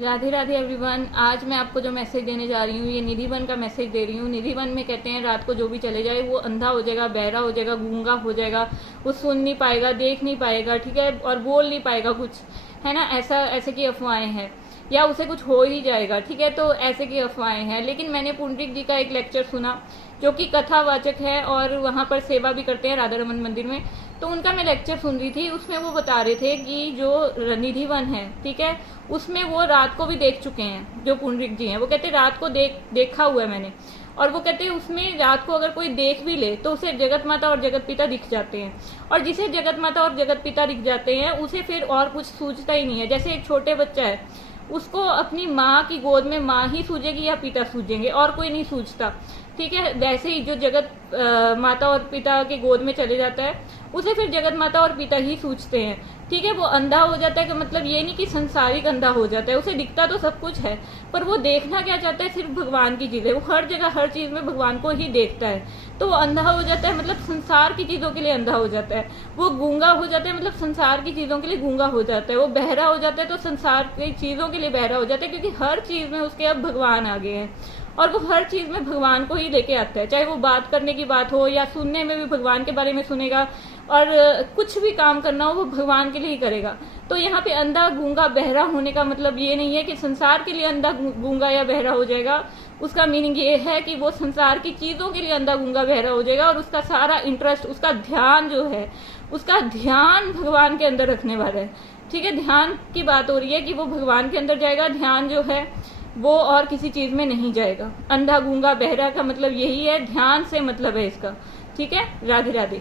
Radhe Radhe everyone. आज मैं आपको जो मैसेज देने जा रही हूँ ये निधि वन का मैसेज दे रही हूँ। निधि वन में कहते हैं रात को जो भी चले जाए वो अंधा हो जाएगा, बहरा हो जाएगा, गूंगा हो जाएगा, वो सुन नहीं पाएगा, देख नहीं पाएगा, ठीक है, और बोल नहीं पाएगा कुछ, है ना। ऐसे की अफवाहें हैं, या उसे कुछ हो ही जाएगा, ठीक है। तो ऐसे की अफवाहें हैं। लेकिन मैंने पुंडरीक जी का एक लेक्चर सुना जो कि कथावाचक है और वहाँ पर सेवा भी करते हैं राधा रमन मंदिर में। तो उनका मैं लेक्चर सुन रही थी, उसमें वो बता रहे थे कि जो निधि वन है, ठीक है, उसमें वो रात को भी देख चुके हैं। जो पुंडरीक जी हैं वो कहते रात को देखा हुआ है मैंने। और वो कहते हैं उसमें रात को अगर कोई देख भी ले तो उसे जगत माता और जगत पिता दिख जाते हैं। और जिसे जगत माता और जगत पिता दिख जाते हैं उसे फिर और कुछ सूझता ही नहीं है। जैसे एक छोटे बच्चा है, उसको अपनी माँ की गोद में माँ ही सूझेगी या पिता सूझेंगे, और कोई नहीं सूझता, ठीक है। वैसे ही जो जगत माता और पिता के गोद में चले जाता है उसे फिर जगत माता और पिता ही सूझते हैं, ठीक है। वो अंधा हो जाता है कि मतलब ये नहीं कि संसारिक अंधा हो जाता है, उसे दिखता तो सब कुछ है पर वो देखना क्या चाहता है, सिर्फ भगवान की चीजें। वो हर जगह हर चीज में भगवान को ही देखता है, तो वो अंधा हो जाता है, मतलब संसार की चीजों के लिए अंधा हो जाता है। वो गूंगा हो जाता है, मतलब संसार की चीजों के लिए गूंगा हो जाता है। वो बहरा हो जाता है तो संसार की चीजों के लिए बहरा हो जाता है, क्योंकि हर चीज में उसके अब भगवान आ गए हैं और वो हर चीज में भगवान को ही लेके आता है। चाहे वो बात करने की बात हो या सुनने में भी भगवान के बारे में सुनेगा, और कुछ भी काम करना हो वो भगवान के लिए ही करेगा। तो यहाँ पे अंधा गूंगा बहरा होने का मतलब ये नहीं है कि संसार के लिए अंधा गूंगा या बहरा हो जाएगा। उसका मीनिंग ये है कि वो संसार की चीजों के लिए अंधा गूंगा बहरा हो जाएगा और उसका सारा इंटरेस्ट, उसका ध्यान जो है, उसका ध्यान भगवान के अंदर रखने वाला है, ठीक है। ध्यान की बात हो रही है कि वो भगवान के अंदर जाएगा, ध्यान जो है वो और किसी चीज में नहीं जाएगा। अंधा गूंगा बहरा का मतलब यही है, ध्यान से मतलब है इसका, ठीक है। राधे राधे।